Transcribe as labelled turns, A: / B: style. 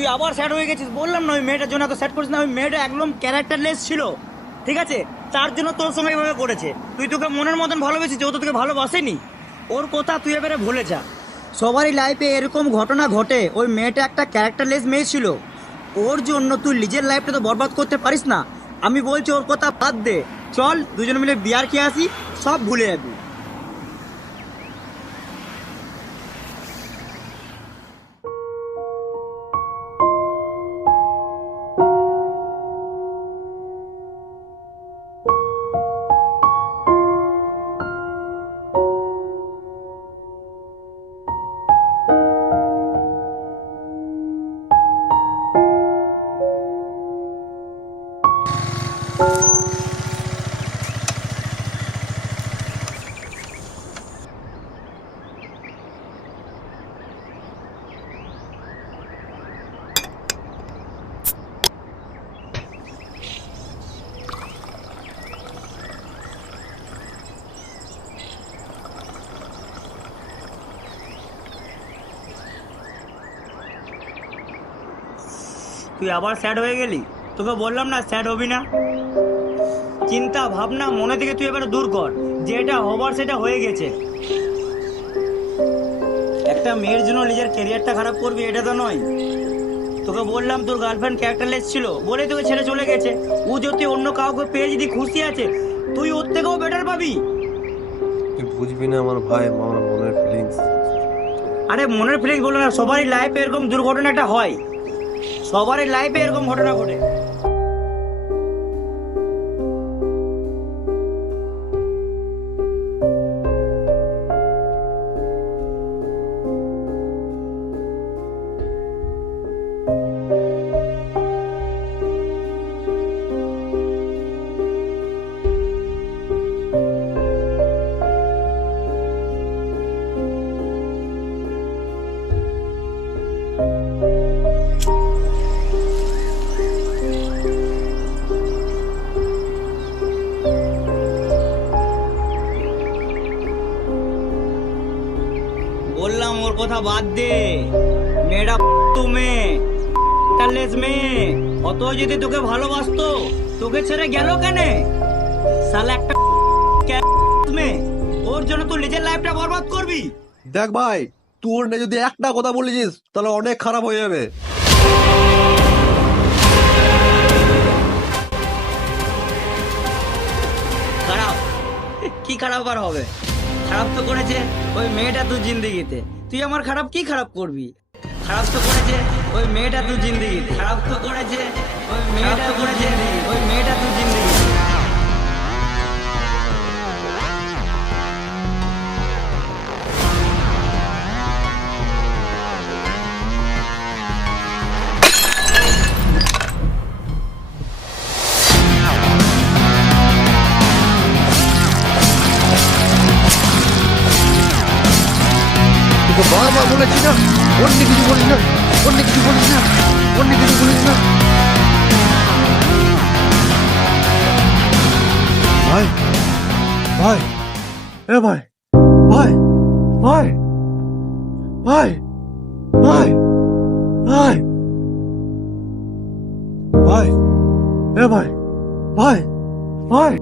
A: তুই আবার স্যাড হয়ে গেছিস। বললাম না, ওই মেয়েটার জন্য এত স্যাড করিস না, ওই মেয়েটা একদম ক্যারেক্টারলেস ছিল। ঠিক আছে? তার জন্য তোর সঙ্গে এভাবে করেছে। তুই তোকে মনের মতন ভালোবেসেছিস, ও তো তোকে ভালোবাসেনি। ওর কথা তুই এবারে ভুলে যা। সবারই লাইফে এরকম ঘটনা ঘটে, ওই মেয়েটা একটা ক্যারেক্টারলেস মেয়ে ছিল। ওর জন্য তুই নিজের লাইফটা তো বরবাদ করতে পারিস না। আমি বলছি, ওর কথা বাদ দে। চল, দুজন মিলে বিয়ার খেয়ে আসি, সব ভুলে যাবি। তুই আবার স্যাড হয়ে গেলি? তোকে বললাম না স্যাড হবি না। চিন্তা ভাবনা মনে থেকে তুই এবারে দূর কর। যেটা হবার সেটা হয়ে গেছে। একটা মেয়ের জন্য নিজের ক্যারিয়ারটা খারাপ করবি এটা তো নয়। তোকে বললাম তোর গার্লফ্রেন্ড ক্যারেক্টারলেস ছিল। বলে তোকে ছেড়ে চলে গেছে। ও যদি অন্য কাউকে পেয়ে যদি খুশি আছে তুই ওর থেকেও বেটার পাবি।
B: তুই বুঝবি না আমার ভাই আমার মনের ফিলিংস
A: আরে মনের ফিলিংস বলো না সবারই লাইফে এরকম দুর্ঘটনা একটা হয়। সবারই লাইফে এরকম ঘটনা ঘটে। বললাম ওর কথা বাদ দে। মেয়েটা তুমি টালেস মেয়ে। অত যদি তোকে ভালোবাসতো তোকে ছেড়ে গেল কেন? সালা একটা মেয়ে ওর জন্য তুই নিজের লাইফটা বরবাদ করবি?
B: দেখ ভাই তোর নিয়ে যদি একটা কথা বলেছিস তাহলে অনেক খারাপ হয়ে যাবে।
A: খারাপ? কি খারাপ আর হবে? খারাপ তো করেছে ওই মেয়েটা তুই জিন্দিগিতে। তুই আমার খারাপ কি খারাপ করবি? খারাপ তো করেছে ওই মেয়েটা তুই জিন্দিগিতে। খারাপ তো করেছে ওই মেয়েটা করেছে ওই মেয়েটা
B: তোকে বারবার বলেছি না, অন্য কিছু বলিস না, অন্য কিছু বলিস না, অন্য কিছু বলিস না। ভাই ভাই, এ ভাই ভাই ভাই ভাই ভাই ভাই ভাই, এ ভাই ভাই ভাই